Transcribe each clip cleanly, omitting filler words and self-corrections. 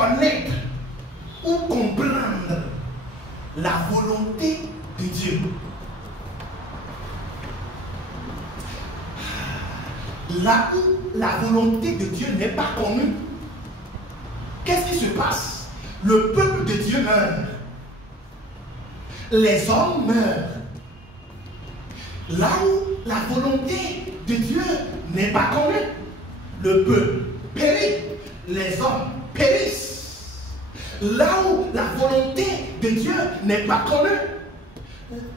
connaître ou comprendre la volonté de Dieu. Là où la volonté de Dieu n'est pas connue, qu'est-ce qui se passe? Le peuple de Dieu meurt. Les hommes meurent. Là où la volonté de Dieu n'est pas connue, le peuple périt. Les hommes périssent. Là où la volonté de Dieu n'est pas connue,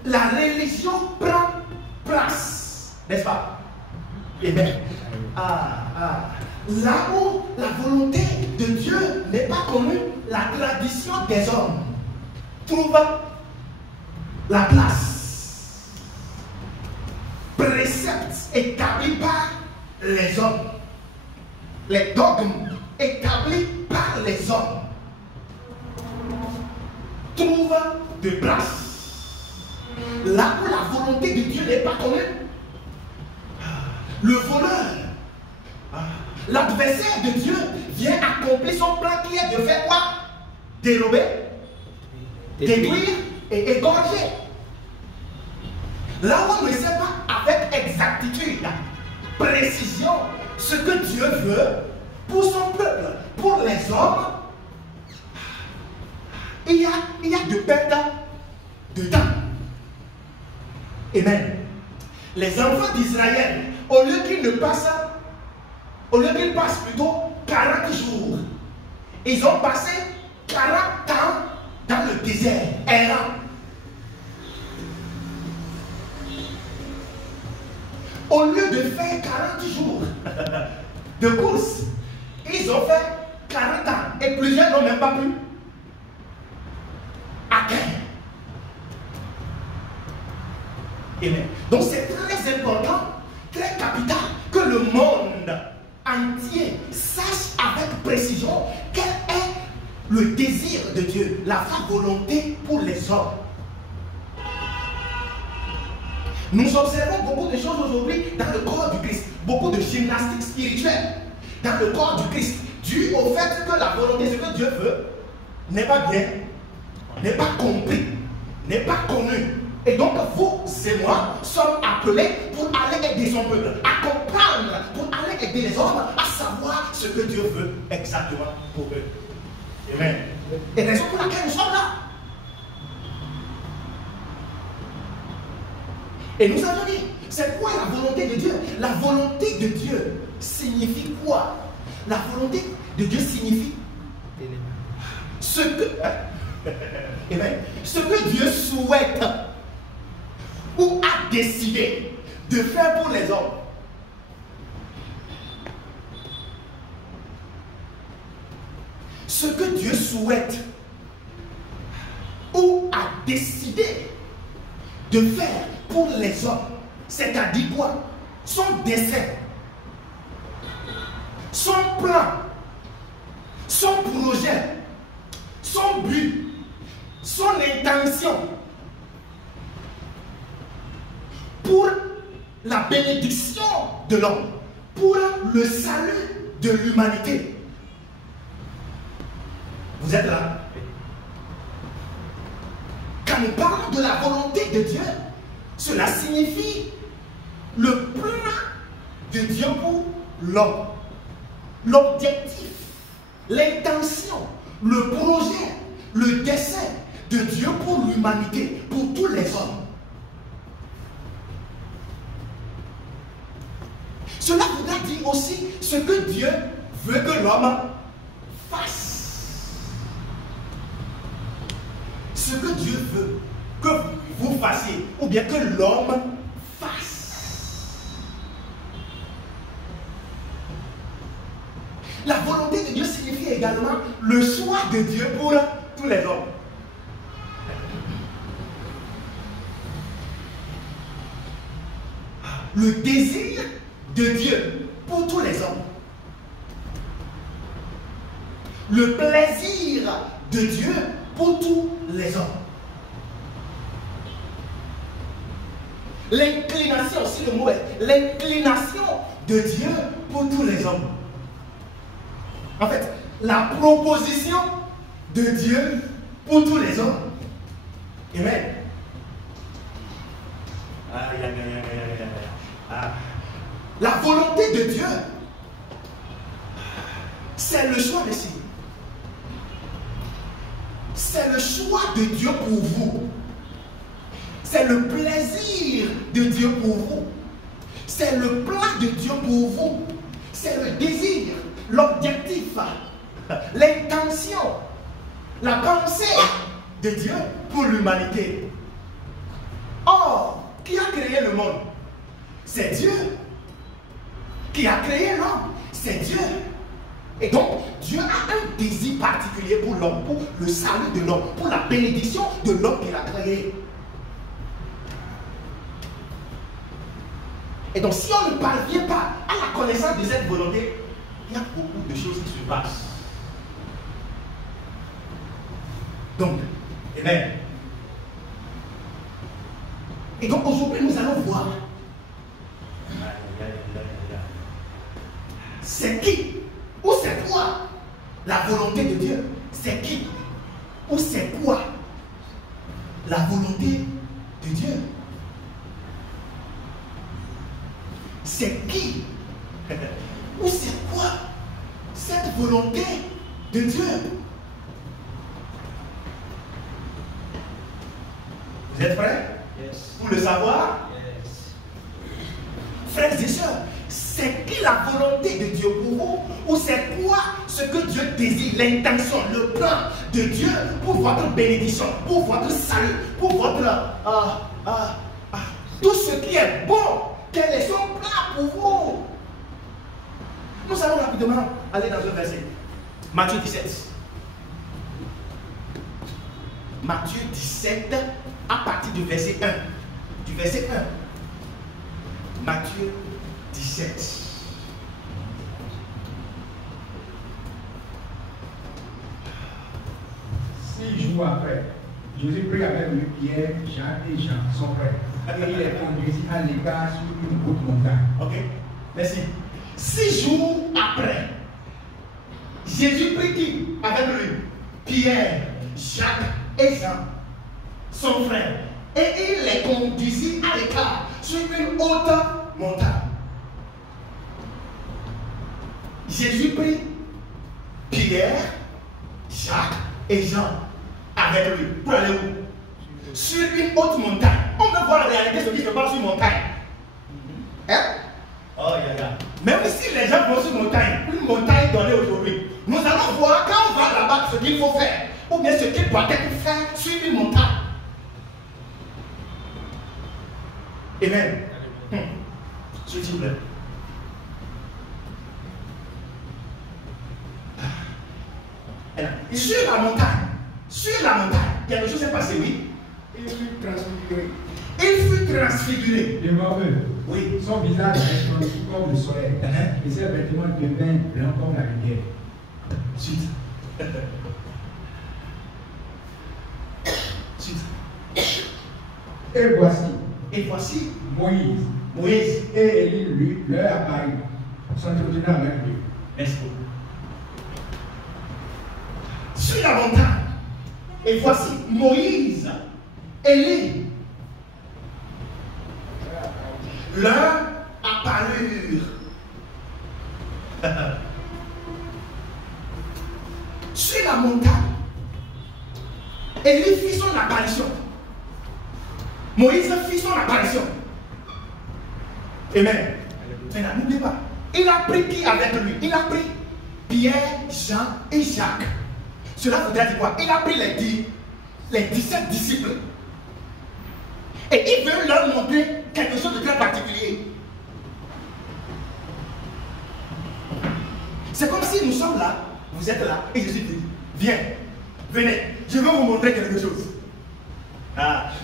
la religion prend place. N'est-ce pas? Eh bien, là où la volonté de Dieu n'est pas connue, la tradition des hommes trouve la place. Préceptes établis par les hommes, les dogmes établis par les hommes trouvent de place. Là où la volonté de Dieu n'est pas connue, le voleur, l'adversaire de Dieu vient accomplir son plan qui est de faire quoi? Dérober, détruire et égorger. Là où on ne sait pas avec exactitude, précision, ce que Dieu veut pour son peuple, pour les hommes, il y a de pertes de temps. Amen. Les enfants d'Israël, au lieu qu'ils passent plutôt 40 jours, ils ont passé 40 ans dans le désert, errant. Au lieu de faire 40 jours de course, ils ont fait 40 ans et plusieurs n'ont même pas pu atteindre. Amen. Donc c'est très important, très capital que le monde entier sache avec précision quel est le désir de Dieu, la volonté pour les hommes. Nous observons beaucoup de choses aujourd'hui dans le corps du Christ, beaucoup de gymnastique spirituelle dans le corps du Christ, dû au fait que la volonté, ce que Dieu veut, n'est pas bien, n'est pas compris, n'est pas connu. Et donc vous et moi sommes appelés pour aller aider son peuple, à comprendre, pour aller aider les hommes à savoir ce que Dieu veut exactement pour eux. Amen. Et raison pour laquelle nous sommes là. Et nous avons dit, c'est quoi la volonté de Dieu? La volonté de Dieu signifie quoi? La volonté de Dieu signifie ce que Dieu souhaite ou a décidé de faire pour les hommes. Ce que Dieu souhaite ou a décidé de faire pour les hommes, c'est-à-dire quoi? Son dessein, son plan, son projet, son but, son intention pour la bénédiction de l'homme, pour le salut de l'humanité. Vous êtes là? Quand nous parlons de la volonté de Dieu, cela signifie le plan de Dieu pour l'homme, l'objectif, l'intention, le projet, le dessein de Dieu pour l'humanité, pour tous les hommes. Cela voudra dire aussi ce que Dieu veut que l'homme fasse. Ce que Dieu veut que vous fassiez, ou bien que l'homme fasse. La volonté de Dieu signifie également le choix de Dieu pour tous les hommes. Le désir de Dieu pour tous les hommes. Le plaisir de Dieu pour tous les hommes. L'inclination, si le mot est l'inclination de Dieu pour tous les hommes. En fait, la proposition de Dieu pour tous les hommes. Amen. La volonté de Dieu, c'est le choix de Dieu. C'est le choix de Dieu pour vous. C'est le plaisir de Dieu pour vous. C'est le plan de Dieu pour vous. C'est le désir, l'objectif, l'intention, la pensée de Dieu pour l'humanité. Or, qui a créé le monde? C'est Dieu. Qui a créé l'homme? C'est Dieu. Et donc, Dieu a un désir particulier pour l'homme, pour le salut de l'homme, pour la bénédiction de l'homme qu'il a créé. Et donc, si on ne parvient pas à la connaissance de cette volonté, il y a beaucoup de choses qui se passent. Donc, amen. Et donc, aujourd'hui, nous allons voir c'est qui ou c'est quoi la volonté de Dieu. C'est qui ou c'est quoi la volonté de Dieu. C'est qui ou c'est quoi cette volonté de Dieu. Vous êtes prêts? Yes. Pour le savoir? Yes. Frères et sœurs, c'est qui la volonté de Dieu pour vous? Ou c'est quoi ce que Dieu désire, l'intention, le plan de Dieu pour votre bénédiction, pour votre salut, pour votre tout ce qui est bon? Quel est son plan pour vous? Nous allons rapidement aller dans un verset. Matthieu 17. Matthieu 17 à partir du verset 1. Du verset 1. Matthieu 17. 6 jours après, Jésus prit avec lui Pierre, Jacques et Jean, son frère, et il les conduisit à l'écart sur une haute montagne. Ok, merci. 6 jours après, Jésus prit qui avec lui? Pierre, Jacques et Jean, son frère, et il les conduisit à l'écart sur une haute montagne. Jésus prit Pierre, Jacques et Jean avec lui. Pour aller où? Sur une haute montagne. On peut voir en réalité ce qui se passe sur une montagne. Hein? Oh, même si les gens vont sur une montagne donnée aujourd'hui, nous allons voir quand on va là-bas ce qu'il faut faire, ou bien ce qu'il doit être fait sur une montagne. Amen. S'il vous plaît. Sur la montagne, quelque chose s'est passé, oui. Il fut transfiguré. Il fut transfiguré. Devant eux. Oui. Son visage resplendiait comme le soleil. Et ses vêtements devinrent blancs comme la lumière. Suite. Suite. Et voici Moïse et Élie lui leur apparut, s'entretenant avec lui. Merci beaucoup. Sur la montagne, et voici Moïse, Élie, leur apparurent. Sur la montagne, Élie fit son apparition. Moïse fit son apparition. Amen. Maintenant, n'oubliez pas, il a pris qui avec lui? Il a pris Pierre, Jean et Jacques. Cela voudrait dire quoi? Il a pris les 17 disciples. Et il veut leur montrer quelque chose de très particulier. C'est comme si nous sommes là, vous êtes là, et Jésus dit, viens, venez, je veux vous montrer quelque chose.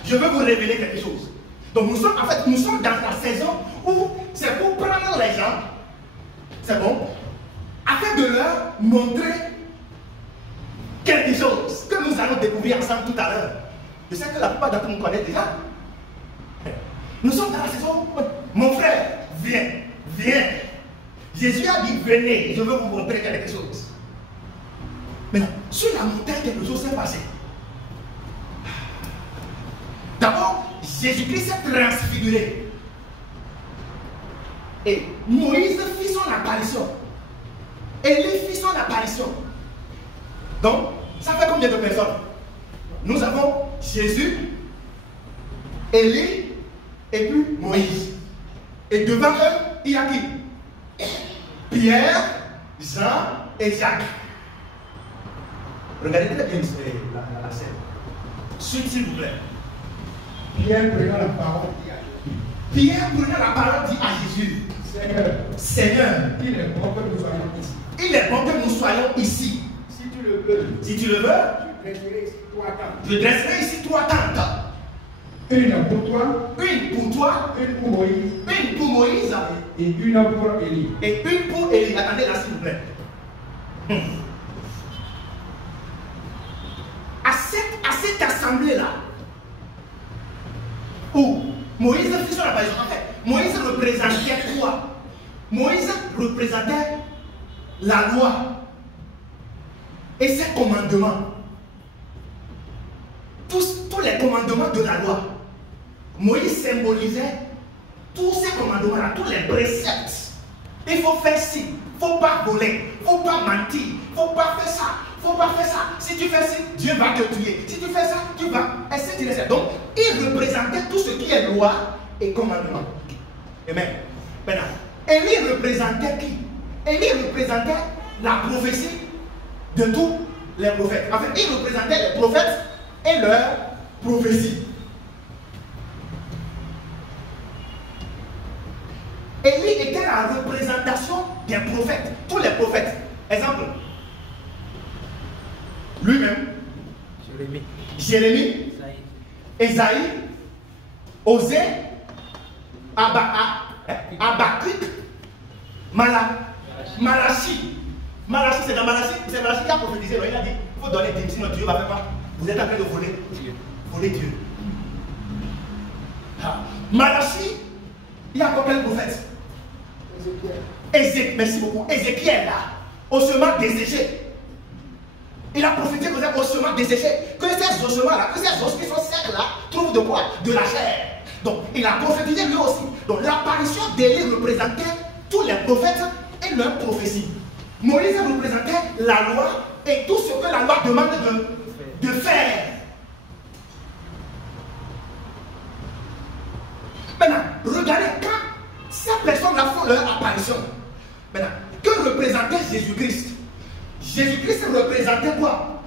Je veux vous révéler quelque chose. Donc nous sommes dans la saison où c'est pour prendre les gens, c'est bon, afin de leur montrer quelque chose que nous allons découvrir ensemble tout à l'heure. Je sais que la plupart d'entre nous connaissent déjà. Nous sommes dans la saison où mon frère, viens, viens. Jésus a dit, venez, je veux vous montrer quelque chose. Maintenant, Sur la montagne, quelque chose s'est passé. D'abord, Jésus-Christ s'est transfiguré. Et Moïse fit son apparition. Élie fit son apparition. Donc, ça fait combien de personnes? Nous avons Jésus, Élie et puis Moïse. Et devant eux, il y a qui? Pierre, Jean et Jacques. Regardez très bien la scène. S'il vous plaît. Pierre prenant la parole dit à Jésus. Pierre prenant la parole dit à Jésus. Seigneur, il est bon que nous soyons ici. Il est bon que nous soyons ici. Si tu le veux, je dresserai ici 3 tentes. Je dresserai ici 3 tentes. Une pour toi, une pour Moïse, et une pour Élie. Et une pour Élie. Attendez là, s'il vous plaît. À cette assemblée-là, où Moïse fit son apparition, en fait, Moïse représentait quoi? Moïse représentait la loi et ses commandements. Tous les commandements de la loi. Moïse symbolisait tous ces commandements-là, tous les préceptes. Il faut faire ci, il ne faut pas voler, il ne faut pas mentir, il ne faut pas faire ça, il ne faut pas faire ça. Si tu fais ci, Dieu va te tuer. Si tu fais ça, tu vas. Etc. Donc, il représentait tout ce qui est loi et commandement. Amen. Maintenant, Élie représentait qui? Élie représentait la prophétie de tous les prophètes. En fait, il représentait les prophètes et leurs prophéties. Élie était la représentation des prophètes, tous les prophètes. Exemple, lui-même, Jérémie, Esaïe, Osée, Habakkuk, Malachi. Malachi, c'est dans Malachi, c'est Malachi qui a prophétisé. Il a dit, il faut donner 10, sinon Dieu va faire quoi? Vous êtes en train de voler Dieu. Malachi, il y a encore quel prophète? Ézéchiel. Merci beaucoup. Ézéchiel là, au chemin desséché. Il a prophétisé au chemin desséché. Que ces ossements là, que ces os qui sont secs là, trouvent de quoi? De la chair. Donc, il a prophétisé lui aussi. Donc, l'apparition d'Élie représentait tous les prophètes et leurs prophéties. Moïse représentait la loi et tout ce que la loi demande de faire. Maintenant, regardez quand ces personnes-là font leur apparition. Maintenant, que représentait Jésus-Christ? Jésus-Christ représentait quoi?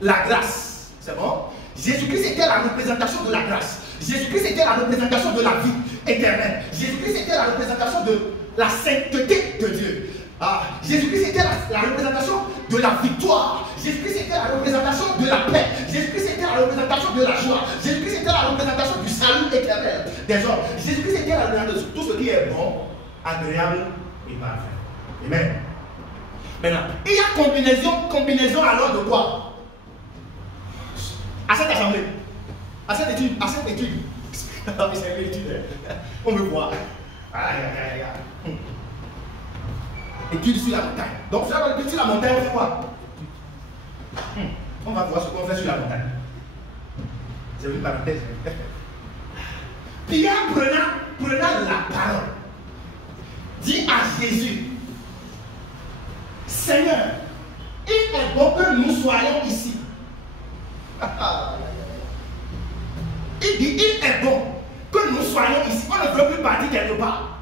La grâce. C'est bon? Jésus-Christ était la représentation de la grâce. Jésus-Christ était la représentation de la vie éternelle. Jésus-Christ était la représentation de la sainteté de Dieu. Jésus-Christ était la représentation de la victoire. Jésus-Christ était la représentation de la paix. Jésus-Christ était la représentation de la joie. Jésus-Christ était la représentation du salut éternel des hommes. Jésus-Christ était la représentation de tout ce qui est bon, agréable et parfait. Amen. Maintenant, il y a combinaison alors de quoi? À cette assemblée, à cette étude, c'est une étude, on me voit. Étude sur la montagne. Donc, sur la montagne, on fait quoi? On va voir ce qu'on fait sur la montagne. C'est une parenthèse. Pierre prenant la parole, dit à Jésus, Seigneur, il est bon que nous soyons ici. Il dit, il est bon que nous soyons ici. On ne veut plus partir quelque part.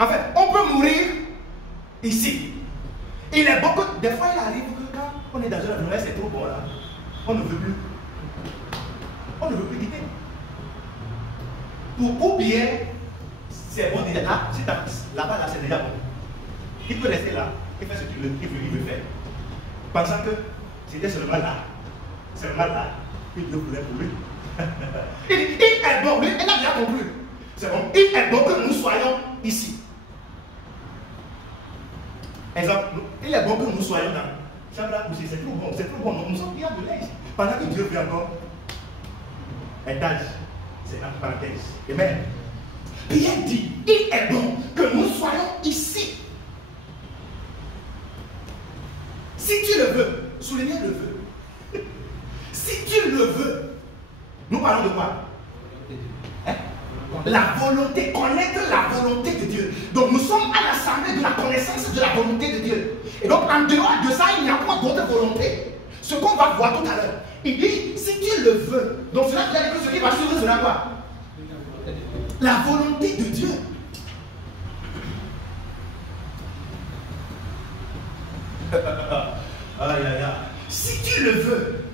En fait, on peut mourir ici. Il est bon que, des fois il arrive que quand on est dans un endroit, c'est trop bon là. On ne veut plus. On ne veut plus quitter. Ou bien, c'est bon déjà là, là-bas, là, c'est déjà bon. Il peut rester là et faire ce qu'il veut faire. Pensant que c'était seulement là que Dieu voulait pour lui. Il est bon, lui, il a déjà compris. C'est bon, il est bon que nous soyons ici. Exemple, il est bon que nous soyons dans chambre à coucher, c'est trop bon, nous sommes bien de l'aise. Pendant que Dieu fait encore étage, c'est entre parenthèses. Amen. Pierre dit, il est bon que nous soyons ici. Si tu le veux, soulignez le veux. Si tu le veux, nous parlons de quoi? Hein? La volonté, connaître la volonté de Dieu. Donc nous sommes à l'assemblée de la connaissance de la volonté de Dieu. Et donc en dehors de ça, il n'y a pas d'autre volonté. Ce qu'on va voir tout à l'heure. Il dit, si tu le veux, donc cela veut dire que ce qui va suivre sera quoi? La volonté de Dieu. Aïe, aïe, aïe. Si tu le veux,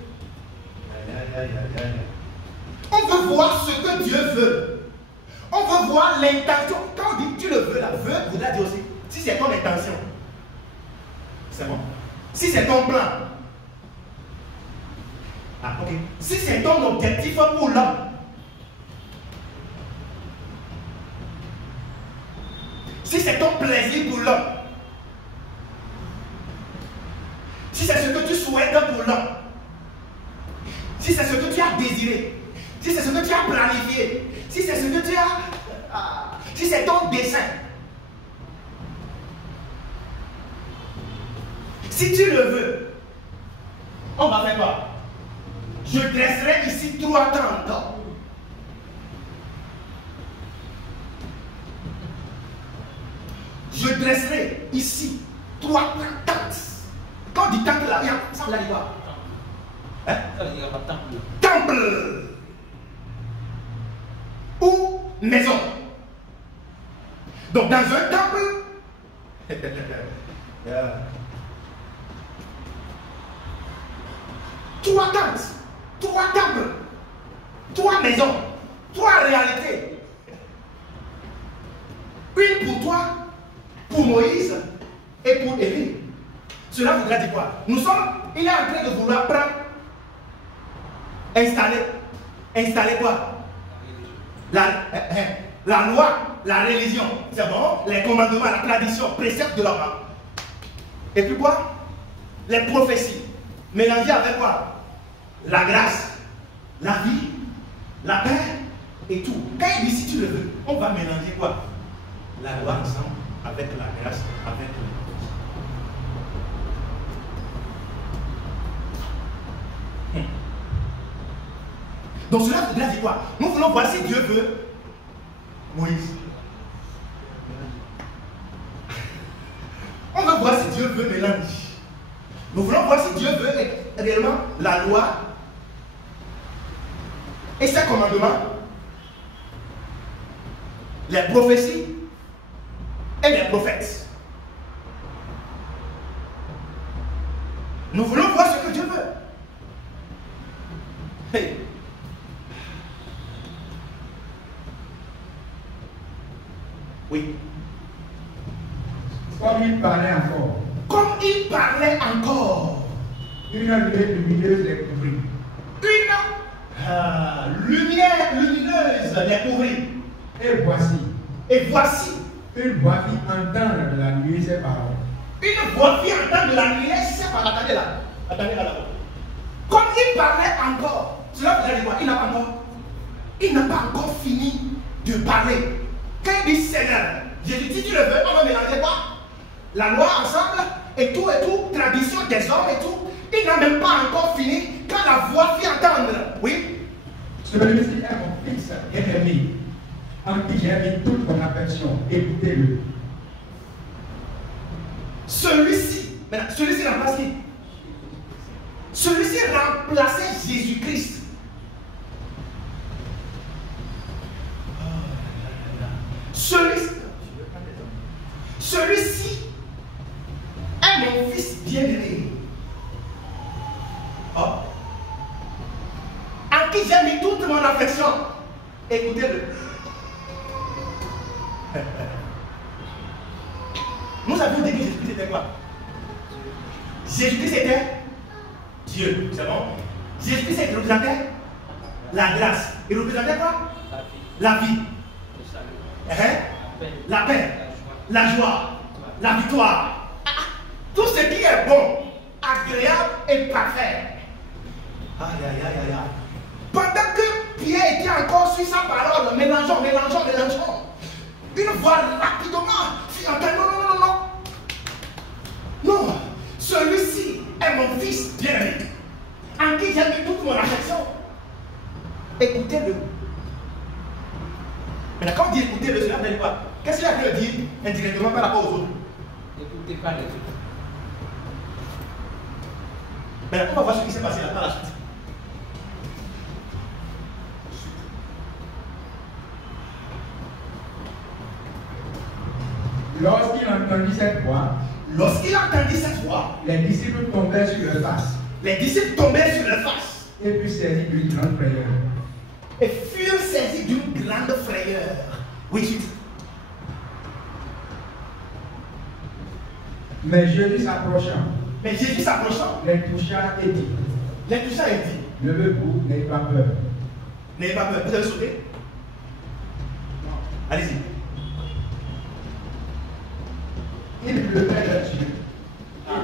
on veut voir ce que Dieu veut. On veut voir l'intention. Quand on dit tu le veux, là, veut voudra dire aussi, si c'est ton intention, c'est bon. Si c'est ton plan, ah, ok. Si c'est ton objectif pour l'homme, si c'est ton plaisir pour l'homme, si c'est ce que tu souhaites pour l'homme, si c'est ce que tu as désiré, si c'est ce que tu as planifié, si c'est ce que tu as, si c'est ton dessein, si tu le veux, on va faire quoi? Je dresserai ici 3 tentes. Je dresserai ici 3 tentes. Quand on dit temple là, ça veut dire quoi? Hein? Ça veut dire quoi? Temple. Ou maison. Donc dans un temple, trois tentes, 3 temples, 3 maisons, 3 réalités. Une pour toi, pour Moïse et pour Élie. Cela voudrait dire quoi? Nous sommes, il est en train de vouloir prendre, installer quoi? La loi, la religion, c'est bon, les commandements, la tradition, préceptes de l'homme. Et puis quoi? Les prophéties, mélangées avec quoi? La grâce, la vie, la paix et tout. Quand il dit si tu le veux, on va mélanger quoi? La loi ensemble avec la grâce, avec le Donc cela voudrait dire quoi? Nous voulons voir si Dieu veut Moïse. On veut voir si Dieu veut mélange. Nous voulons voir si Dieu veut réellement la loi et ses commandements, les prophéties et les prophètes. Nous voulons voir ce que Dieu veut. Hey. Oui. Comme il parlait encore. Comme il parlait encore. Une lumineuse les couvrit. Une lumière lumineuse les couvrit. Et voici. Une voix fit entendre de la nuée ses paroles. Une voix fit entendre de la nuée ses paroles. Attendez là. Attendez là d'abord. Comme il parlait encore. Cela veut dire quoi? Il n'a pas encore fini de parler. Quand il dit Seigneur, Jésus, si tu le veux, on va mélanger quoi? La loi ensemble et tout, tradition des hommes et tout. Il n'a même pas encore fini quand la voix fit entendre. Oui? Celui-ci est mon fils bien-aimé, en qui j'ai mis toute mon affection. Écoutez-le. Celui-ci remplace qui? Celui-ci remplaçait Jésus-Christ. Celui-ci est mon fils bien-aimé. Oh. En qui j'ai mis toute mon affection. Écoutez-le. Nous avons dit que Jésus-Christ était quoi? Jésus-Christ était Dieu. C'est bon? Jésus-Christ représentait la grâce. Il représentait quoi? La vie. La paix, la joie, la victoire. Tout ce qui est bon, agréable et parfait. Aïe, aïe, aïe, aïe, aïe. Pendant que Pierre était encore sur sa parole, mélangeons. Une voix rapidement fit entendre non. Non, celui-ci est mon fils bien-aimé, en qui j'ai mis toute mon affection. Écoutez-le. Maintenant, quand on dit écoutez-le, cela veut dire quoi? Qu'est-ce qu'il a pu le dire indirectement par rapport aux autres? N'écoutez pas les autres. Maintenant, on va voir ce qui s'est passé là par la suite. Lorsqu'il entendit cette voix, les disciples tombaient sur leur face. Les disciples tombaient sur leur face. Et puis saisis d'une grande frayeur. Et furent saisis d'une grande frayeur. Oui, suite. Mais Jésus s'approchant, les toucha et dit, levez-vous, n'ayez pas peur. N'ayez pas peur. Vous avez sauté? Allez-y. Il levait les yeux.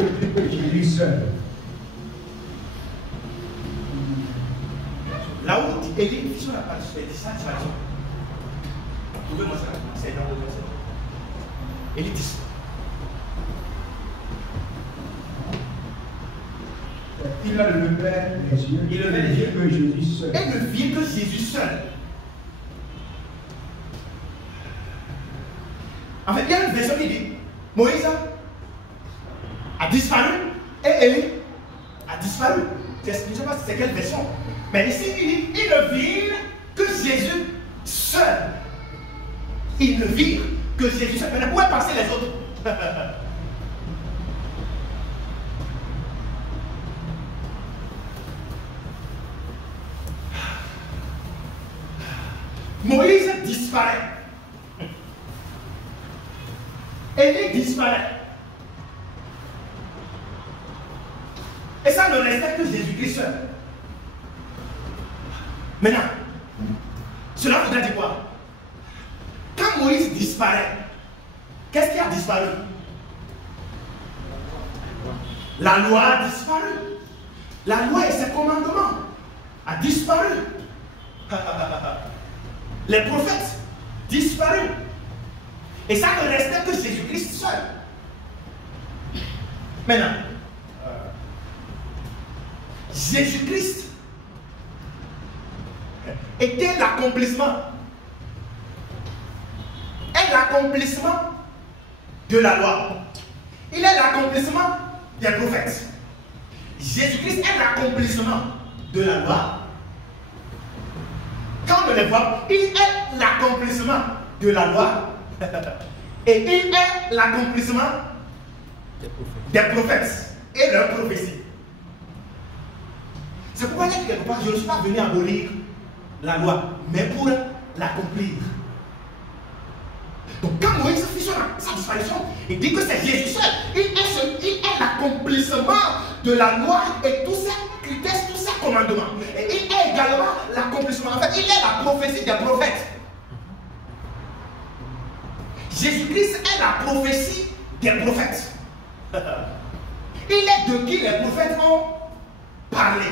Il vit que Jésus seul. Là où dit Élie, si on n'a pas de satisfaction, trouvez-moi ça. C'est dans le verset. Élie dit. Il levait les yeux. Il levait les yeux que Jésus seul. Et ne vit que Jésus seul. En fait, il y a une version qui dit Moïse a disparu et Élie a disparu. Je ne sais pas si c'est quelle version. Mais ici, il dit ils ne virent que Jésus seul. Ils ne virent que Jésus seul. Maintenant, où est passé les autres? Moïse disparaît. Élie disparaît. Et ça ne restait que Jésus-Christ seul. Maintenant, cela voudrait dire quoi? Quand Moïse disparaît, qu'est-ce qui a disparu? La loi a disparu. La loi et ses commandements a disparu. Les prophètes disparus. Et ça ne restait que Jésus-Christ seul. Maintenant, Jésus-Christ était l'accomplissement. Est l'accomplissement de la loi. Il est l'accomplissement des prophètes. Jésus-Christ est l'accomplissement de la loi. Quand on le voit, il est l'accomplissement de la loi. Et il est l'accomplissement des prophètes et leurs prophéties. C'est pourquoi il y a quelque part, je ne suis pas venu abolir la loi, mais pour l'accomplir. Donc quand Moïse fit sa disparition, il dit que c'est Jésus seul. Il est l'accomplissement de la loi et tous ses critères, tous ses commandements. Et il est également l'accomplissement. En fait, il est la prophétie des prophètes. Jésus-Christ est la prophétie des prophètes. Il est de qui les prophètes ont parlé.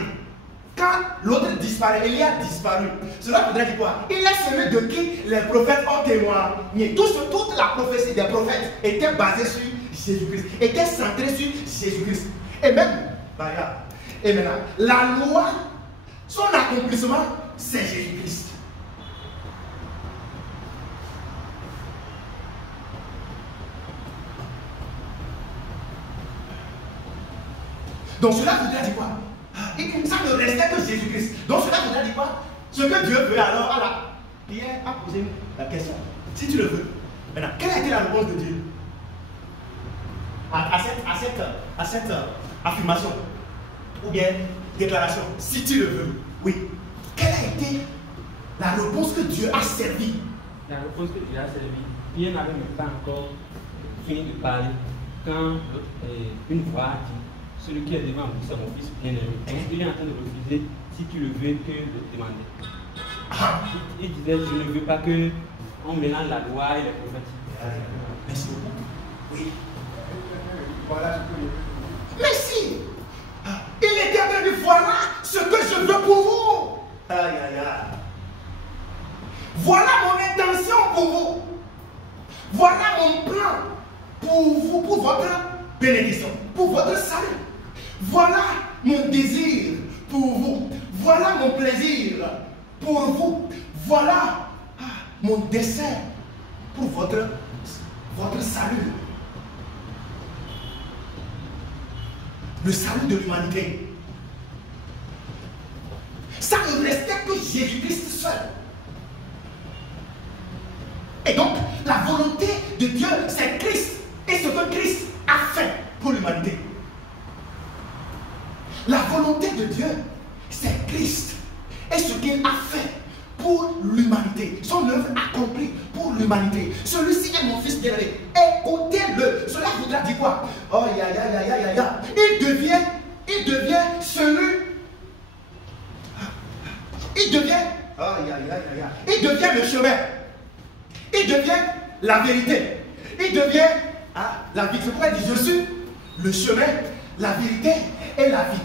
Quand l'autre disparaît, Élie a disparu. Cela voudrait dire quoi? Il est celui de qui les prophètes ont témoigné. Toute la prophétie des prophètes était basée sur Jésus-Christ, était centrée sur Jésus-Christ. Et même, regarde, et maintenant, la loi, son accomplissement, c'est Jésus-Christ. Donc cela voudrait dire quoi? Ça ne restait que Jésus-Christ. Donc cela voudrait dire quoi? Ce que Dieu veut alors, Pierre a posé la question. Si tu le veux. Maintenant, quelle a été la réponse de Dieu à cette affirmation ou bien déclaration? Si tu le veux, oui. Quelle a été la réponse que Dieu a servi? La réponse que Dieu a servi, Pierre n'avait même pas encore fini de parler quand une voix a dit: celui qui est devant vous, c'est mon fils bien-aimé. Il est en train de refuser, si tu le veux, que de demander. Il disait: je ne veux pas qu'on mélange la loi et les prophètes. Merci beaucoup. Oui. Voilà ce que je veux. Merci. Il était en train de dire: voilà ce que je veux pour vous. Aïe, aïe, aïe. Voilà mon intention pour vous. Voilà mon plan pour vous, pour votre bénédiction, pour votre salut. Voilà mon désir pour vous. Voilà mon plaisir pour vous. Voilà mon dessein pour votre salut. Le salut de l'humanité. Ça ne respecte que Jésus-Christ seul. Et donc, la volonté de Dieu, c'est Christ. Et ce que Christ a fait pour l'humanité. La volonté de Dieu, c'est Christ. Et ce qu'il a fait pour l'humanité. Son œuvre accomplie pour l'humanité. Celui-ci est mon fils bien-aimé. Écoutez-le. Cela voudra dire quoi? Oh, il devient celui. Il devient le chemin. Il devient la vérité. Il devient la vie. C'est pourquoi il dit, je suis le chemin, la vérité et la vie.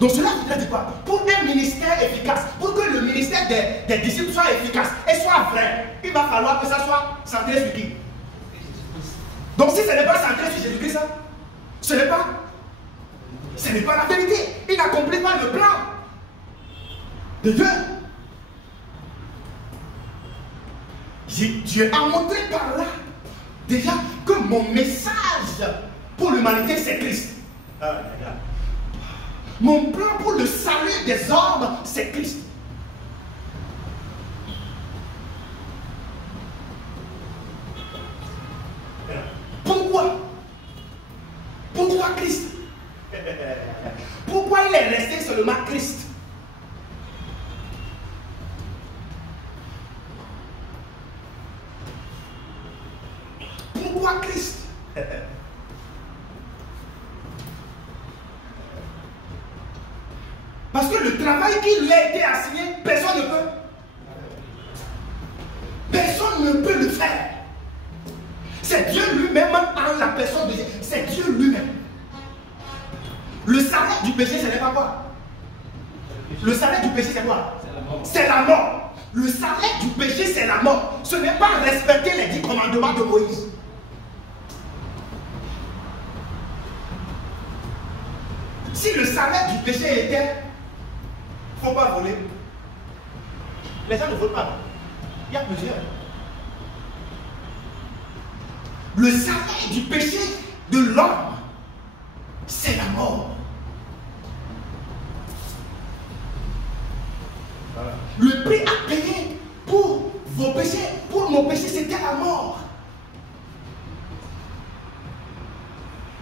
Donc cela voudrait dire quoi? Pour un ministère efficace, pour que le ministère des disciples soit efficace et soit vrai, il va falloir que ça soit centré sur qui? Donc si ce n'est pas centré sur Jésus-Christ, ce n'est pas la vérité. Il n'accomplit pas le plan de Dieu. Dieu a montré par là déjà que mon message pour l'humanité, c'est Christ. Mon plan pour le salut des hommes, c'est Christ. Pourquoi? Pourquoi Christ? Pourquoi il est resté seulement Christ? Pourquoi Christ? Parce que le travail qui lui a été assigné, personne ne peut. Personne ne peut le faire. C'est Dieu lui-même en la personne de Dieu. C'est Dieu lui-même. Le salaire du péché, ce n'est pas quoi? Le salaire du péché, c'est quoi? C'est la mort. Le salaire du péché, c'est la mort. Ce n'est pas respecter les 10 commandements de Moïse. Si le salaire du péché était il ne faut pas voler. Les gens ne volent pas. Il y a plusieurs. Le salaire du péché de l'homme, c'est la mort. Voilà. Le prix à payer pour vos péchés, pour nos péchés, c'était la mort.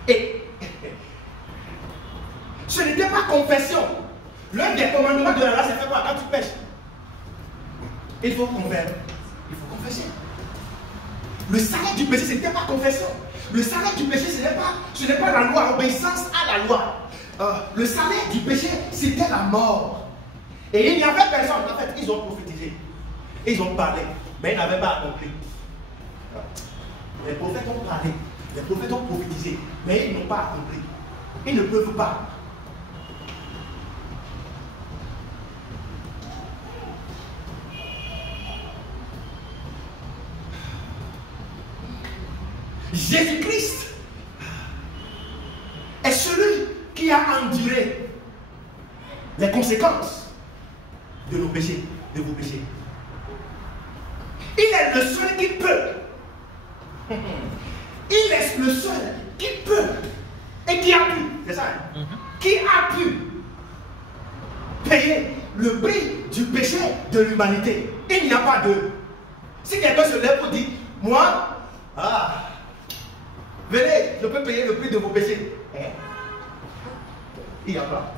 Et ce n'était pas confession. L'un des commandements de la loi, c'est fait quoi? Quand tu pêches, il faut confesser. Il faut confesser. Le salaire du péché, ce n'était pas confession. Le salaire du péché, ce n'est pas la loi, obéissance à la loi. Le salaire du péché, c'était la mort. Et il n'y avait personne. En fait, ils ont prophétisé. Ils ont parlé. Mais ils n'avaient pas accompli. Les prophètes ont parlé. Les prophètes ont prophétisé. Mais ils n'ont pas accompli. Ils ne peuvent pas. Jésus-Christ est celui qui a enduré les conséquences de nos péchés, de vos péchés. Il est le seul qui peut. Il est le seul qui peut et qui a pu. C'est ça, hein? Qui a pu payer le prix du péché de l'humanité. Il n'y a pas de... Si quelqu'un se lève pour dire, moi, venez, je peux payer le prix de vos péchés. Il n'y a pas.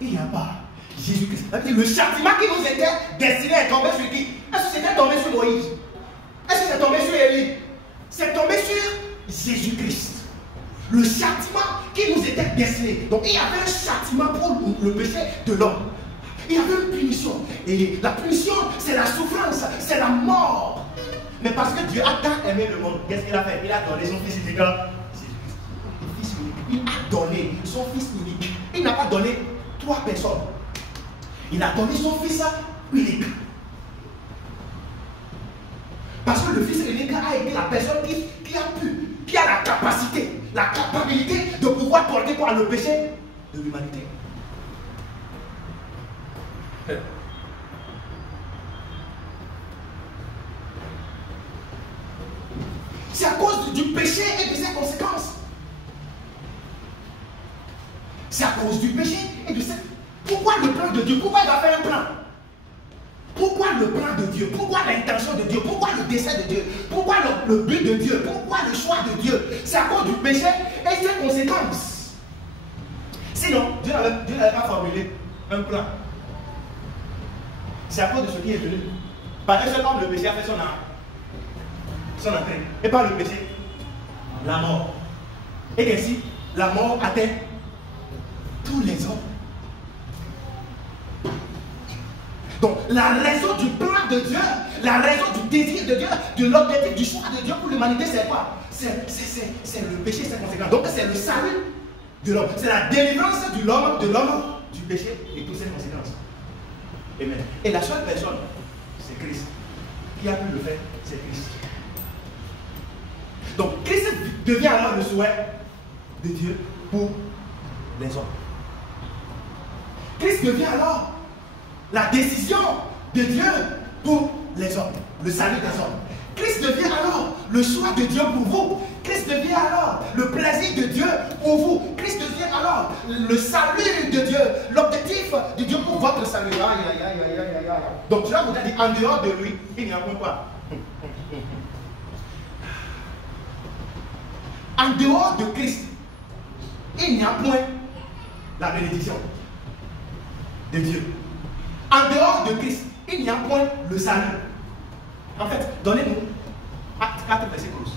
Il n'y a pas. Jésus-Christ. Le châtiment qui nous était destiné est tombé sur qui? Est-ce que c'était tombé sur Moïse? Est-ce que c'est tombé sur Élie? C'est tombé sur Jésus-Christ. Le châtiment qui nous était destiné. Donc il y avait un châtiment pour le péché de l'homme. Il y avait une punition. Et la punition, c'est la souffrance, c'est la mort. Mais parce que Dieu a tant aimé le monde, qu'est-ce qu'il a fait? Il a donné son fils unique. Il a donné son fils unique. Il n'a pas donné 3 personnes. Il a donné son fils unique. Parce que le Fils unique a été la personne qui a la capacité, la capacité de pouvoir porter quoi le péché de l'humanité. C'est à cause du péché et de ses conséquences. C'est à cause du péché et de ses... Pourquoi le plan de Dieu? Pourquoi il va faire un plan? Pourquoi le plan de Dieu? Pourquoi l'intention de Dieu? Pourquoi le dessein de Dieu? Pourquoi le but de Dieu? Pourquoi le choix de Dieu? C'est à cause du péché et ses conséquences. Sinon, Dieu n'avait pas formulé un plan. C'est à cause de ce qui est venu. Par un seul homme, le péché a fait son entrée. Et par le péché, la mort. Et ainsi, la mort atteint tous les hommes. Donc, la raison du plan de Dieu, la raison du désir de Dieu, de l'objectif du choix de Dieu pour l'humanité, c'est quoi? C'est le péché, ses conséquences. Donc, c'est le salut de l'homme. C'est la délivrance de l'homme du péché et toutes ses conséquences. Amen. Et la seule personne, c'est Christ. Qui a pu le faire, c'est Christ. Donc, Christ devient alors le souhait de Dieu pour les hommes. Christ devient alors la décision de Dieu pour les hommes, le salut des hommes. Christ devient alors le choix de Dieu pour vous. Christ devient alors le plaisir de Dieu pour vous. Christ devient alors le salut de Dieu, l'objectif de Dieu pour votre salut. Aïe, aïe, aïe, aïe, aïe. Donc cela vous a dit, en dehors de lui, il n'y a point quoi? En dehors de Christ, il n'y a point la bénédiction de Dieu. En dehors de Christ, il n'y a point le salut. En fait, donnez-nous Acte 4, verset 12.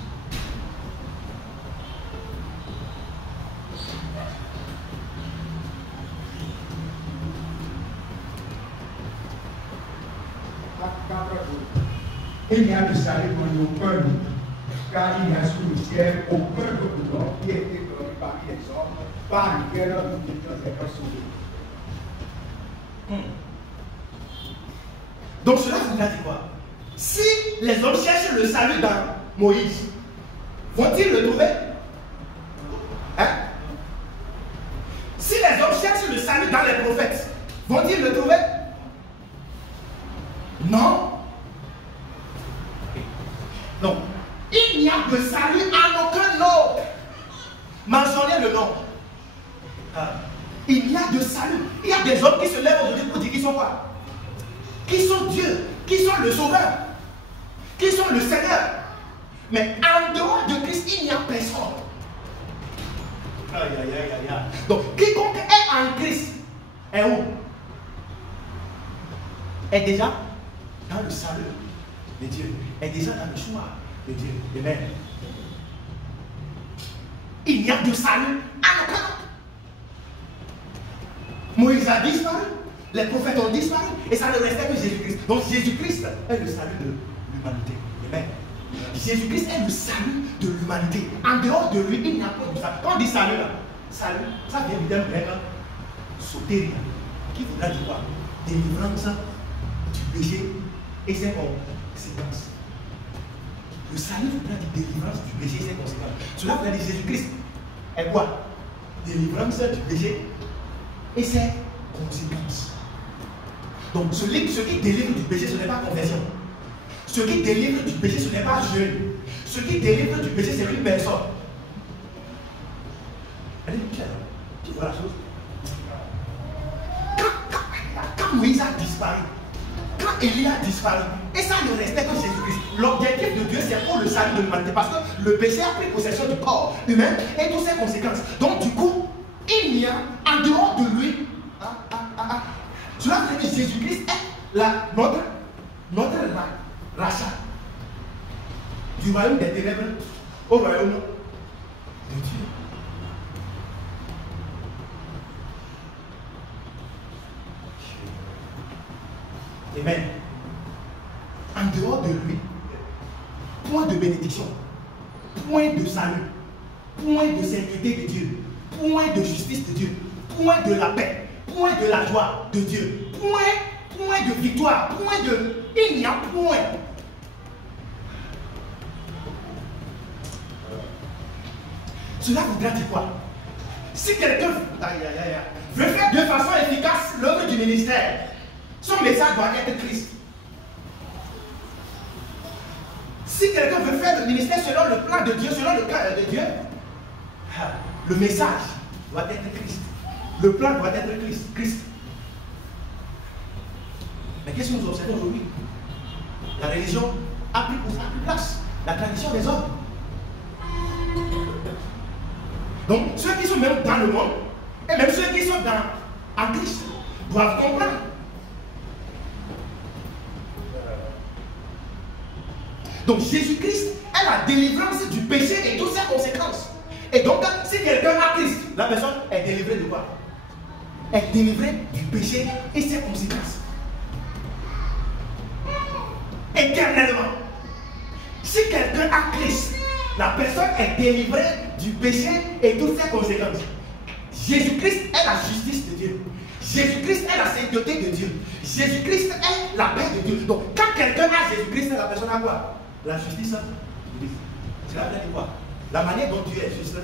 Acte 4, 12. Il n'y a de salut pour aucun autre, car il n'y a sous le ciel aucun autre nom qui ait été donné parmi les hommes, par lequel nous devons être sauvés. Donc cela vous a dit quoi? Si les hommes cherchent le salut dans Moïse, vont-ils le trouver? Hein? Si les hommes cherchent le salut dans les prophètes, vont-ils le trouver? Non. Non. Il n'y a de salut en aucun autre. Mentionnez le nom. Il y a de salut. Il y a des hommes qui se lèvent aujourd'hui pour dire qu'ils sont quoi? Qui sont Dieu, qui sont le Sauveur, qui sont le Seigneur. Mais en dehors de Christ, il n'y a personne. Aïe, aïe, aïe, aïe, aïe. Donc, quiconque est en Christ est où? Est déjà dans le salut de Dieu. Est déjà dans le choix de Dieu. Amen. Il n'y a de salut en aucun autre. Moïse a disparu. Les prophètes ont disparu et ça ne restait que Jésus-Christ. Donc Jésus-Christ est le salut de l'humanité. Amen. Jésus-Christ est le salut de l'humanité. En dehors de lui, il n'y a pas de salut. Quand on dit salut, là, salut, ça vient du terme grec, sotéria, qui voudra dire quoi? Délivrance du péché et ses conséquences. Le salut voudra dire délivrance du péché et ses conséquences. Cela voudra dire Jésus-Christ est quoi? Délivrance du péché et ses conséquences. Donc, ce qui délivre du péché, ce n'est pas conversion. Ce qui délivre du péché, ce n'est pas jeûne. Ce qui délivre du péché, c'est une personne. Allez, tu vois la chose? Quand Moïse a disparu, quand Élie a disparu, et ça ne restait que Jésus-Christ. L'objectif de Dieu, c'est pour le salut de l'humanité. Parce que le péché a pris possession du corps humain et toutes ses conséquences. Donc, du coup, il n'y a en dehors de lui. Cela veut dire que Jésus-Christ est notre rachat du royaume des ténèbres au royaume de Dieu. Amen. En dehors de lui, point de bénédiction, point de salut, point de sainteté de Dieu, point de justice de Dieu, point de la paix, point de la joie de Dieu, point de victoire, point de... Il n'y a point. Cela voudra dire quoi? Si quelqu'un veut faire de façon efficace l'œuvre du ministère, son message doit être Christ. Si quelqu'un veut faire le ministère selon le plan de Dieu, selon le cœur de Dieu, le message doit être Christ. Le plan doit être Christ. Mais qu'est-ce que nous observons aujourd'hui? La religion a pris place. La tradition des hommes. Donc, ceux qui sont même dans le monde, et même ceux qui sont en Christ, doivent comprendre. Donc, Jésus-Christ est la délivrance du péché et toutes ses conséquences. Et donc, si quelqu'un a Christ, la personne est délivrée de quoi? Est délivrée du péché et ses conséquences. Éternellement. Si quelqu'un a Christ, la personne est délivrée du péché et toutes ses conséquences. Jésus-Christ est la justice de Dieu. Jésus-Christ est la sainteté de Dieu. Jésus-Christ est la paix de Dieu. Donc, quand quelqu'un a Jésus-Christ, la personne a quoi? La justice de Dieu. C'est là que vous allez voir. La manière dont Dieu est juste,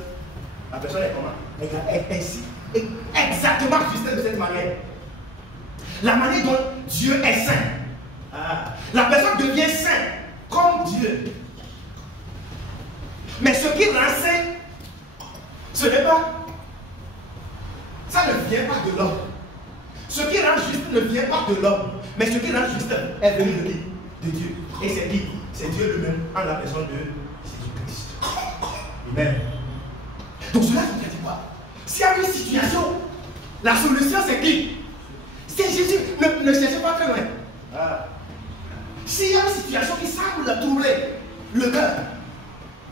la personne est comment? Elle est ainsi. Exactement juste de cette manière. La manière dont Dieu est saint. La personne devient saint comme Dieu. Mais ce qui rend saint, ce n'est pas. Ça ne vient pas de l'homme. Ce qui rend juste ne vient pas de l'homme. Mais ce qui rend juste est venu de qui? De Dieu. Et c'est qui? C'est Dieu lui-même en la personne de Jésus-Christ. Amen. Donc cela veut dire quoi? S'il y a une situation, la solution c'est qui? C'est Jésus. Ne cherchez pas très loin. S'il y a une situation qui semble troubler le cœur,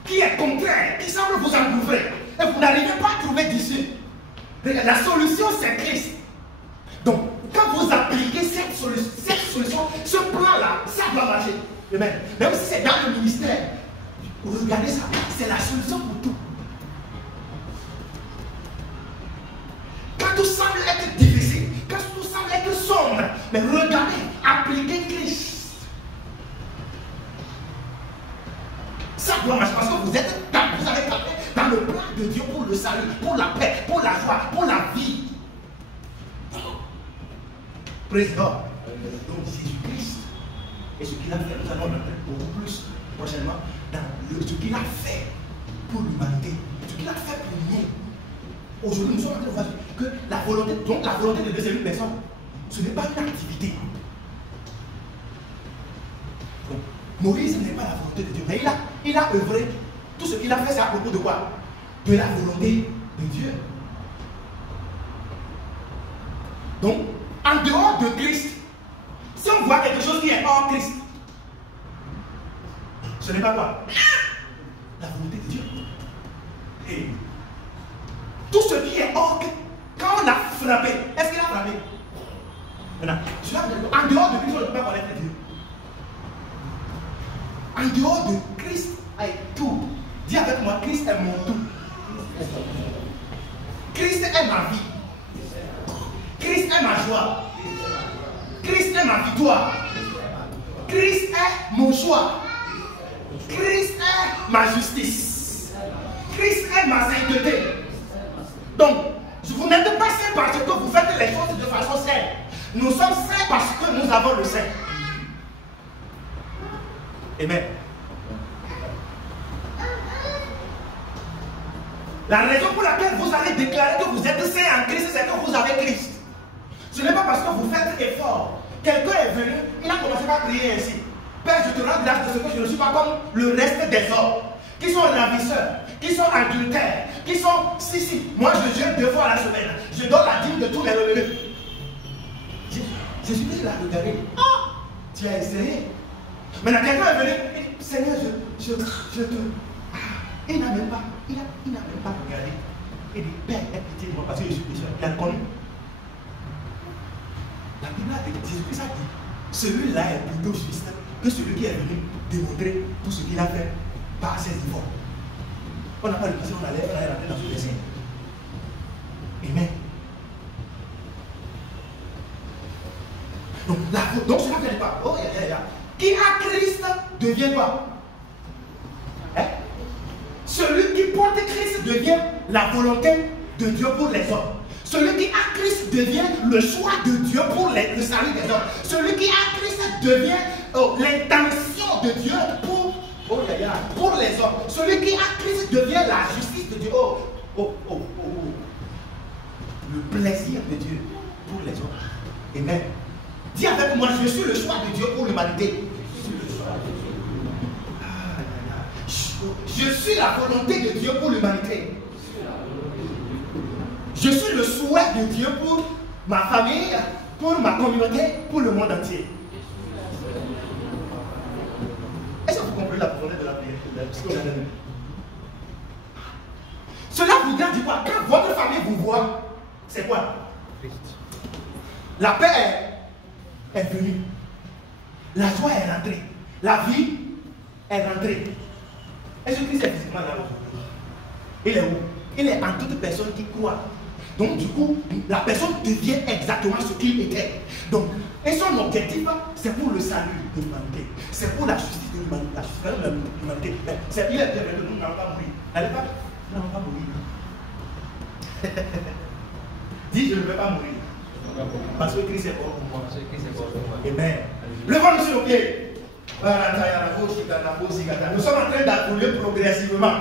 qui est contraire, qui semble vous engouffrer, et vous n'arrivez pas à trouver d'issue, la solution c'est Christ. Donc, quand vous appliquez cette solution, ce plan-là, ça doit marcher. Amen. Même si c'est dans le ministère, vous regardez ça, c'est la solution pour tout. Quand tout semble être difficile, quand tout semble être sombre, mais regardez, appliquez Christ. Ça doit marcher parce que vous avez tapé dans le plan de Dieu pour le salut, pour la paix, pour la joie, pour la vie. Praise God. Donc Jésus-Christ et ce qu'il a fait, nous allons entrer beaucoup plus prochainement dans ce qu'il a fait pour l'humanité, ce qu'il a fait pour nous. Aujourd'hui, nous sommes en train de voir que la volonté de Dieu, c'est une personne. Ce n'est pas une activité. Donc, Moïse n'est pas la volonté de Dieu, mais il a œuvré. Tout ce qu'il a fait, c'est à propos de quoi? De la volonté de Dieu. Donc, en dehors de Christ, si on voit quelque chose qui est hors Christ, ce n'est pas quoi? La volonté de Dieu. Et tout ce qui est hors Christ, quand on a frappé, est-ce qu'il a frappé? Maintenant, en dehors de Christ, on ne peut pas connaître Dieu. En dehors de Christ, tout. Dis avec moi, Christ est mon tout. Christ est ma vie. Christ est ma joie. Christ est ma victoire. Christ est mon choix. Christ est ma justice. Christ est ma sainteté. Donc, vous n'êtes pas saints parce que vous faites les choses de façon saine. Nous sommes saints parce que nous avons le Saint. Amen. La raison pour laquelle vous allez déclarer que vous êtes saint en Christ, c'est que vous avez Christ. Ce n'est pas parce que vous faites effort. Quelqu'un est venu, il a commencé à prier ainsi. Père, je te rends grâce de ce que je ne suis pas comme le reste des hommes, qui sont ravisseurs, qui sont adultères, qui sont... Si, moi je jeûne 2 fois à la semaine. Je donne la dîme de tous mes revenus. Jésus-Christ l'a regardé. Ah, tu as essayé. Maintenant, quelqu'un est venu, il dit, Seigneur, je te... Il n'a même pas regardé. Il dit, Père, aie pitié de moi parce que je suis pécheur. Il a connu. La Bible a dit, Jésus-Christ a dit, celui-là est plutôt juste que celui qui est venu démontrer tout ce qu'il a fait par ses efforts. On n'a pas le plaisir, on allait rentrer dans ce dessin. Amen. Donc cela ne fait pas. Oh, Qui a Christ devient quoi? Celui qui porte Christ devient la volonté de Dieu pour les hommes. Celui qui a Christ devient le choix de Dieu pour le salut des hommes. Celui qui a Christ devient l'intention de Dieu pour les hommes. Celui qui a Christ devient la justice de Dieu. Le plaisir de Dieu pour les hommes. Amen. Dis avec moi, je suis le choix de Dieu pour l'humanité. Je suis la volonté de Dieu pour l'humanité. Je suis le souhait de Dieu pour ma famille, pour ma communauté, pour le monde entier. Est-ce que vous comprenez la volonté de la prière? Cela voudrait dire quoi? Quand votre famille vous voit, c'est quoi? La paix est venue. La joie est rentrée. La vie est rentrée. Est-ce que Christ est physiquement là-bas? Il est où? Il est en toute personne qui croit. Donc du coup, la personne devient exactement ce qu'il était. Donc, et son objectif, c'est pour le salut de l'humanité. C'est pour la justice de l'humanité. La justice de l'humanité. Il est bien que nous n'allons pas mourir. Nous n'allons pas mourir. Dis, je ne vais pas mourir. Parce que Christ est mort pour moi. Amen. Levons-nous sur nos pieds. Nous sommes en train d'accourir progressivement.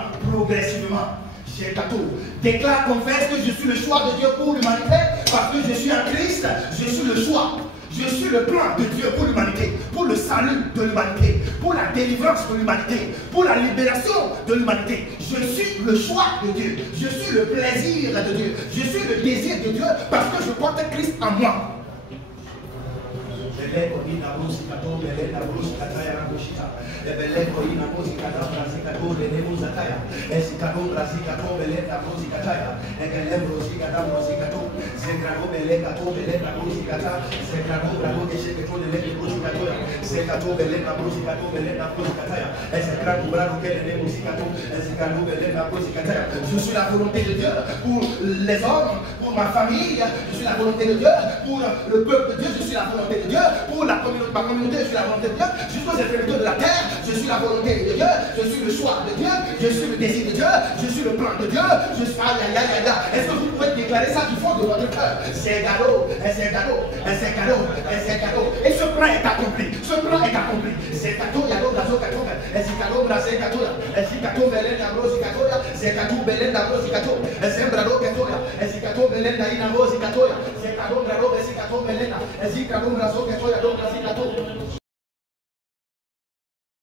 Déclare, confesse que je suis le choix de Dieu pour l'humanité. Parce que je suis en Christ, je suis le choix. Je suis le plan de Dieu pour l'humanité, pour le salut de l'humanité, pour la délivrance de l'humanité, pour la libération de l'humanité. Je suis le choix de Dieu. Je suis le plaisir de Dieu. Je suis le désir de Dieu parce que je porte Christ en moi. Je suis la volonté de Dieu pour les hommes, pour ma famille. Je suis la volonté de Dieu pour le peuple de Dieu. Je suis la volonté de Dieu pour ma communauté. Je suis la volonté de Dieu jusqu'aux extrémités de la terre. Je suis la volonté de Dieu. Je suis le choix de Dieu. Je suis le désir de Dieu. Je suis le plan de Dieu. Je suis Est-ce que vous pouvez déclarer ça du fond de votre cœur? C'est cadeau, c'est cadeau, c'est cadeau, c'est cadeau. Et ce plan est accompli. Ce plan est accompli. C'est cadeau, il y a l'eau, c'est cadeau, c'est cadeau, c'est cadeau, c'est cadeau, c'est cadeau, belén d'abrosi cadeau, c'est brado cadeau, c'est cadeau, belén d'ina rosi cadeau, c'est cadeau, brado, c'est cadeau, belén, c'est cadeau, brazo cadeau, donc c'est cadeau.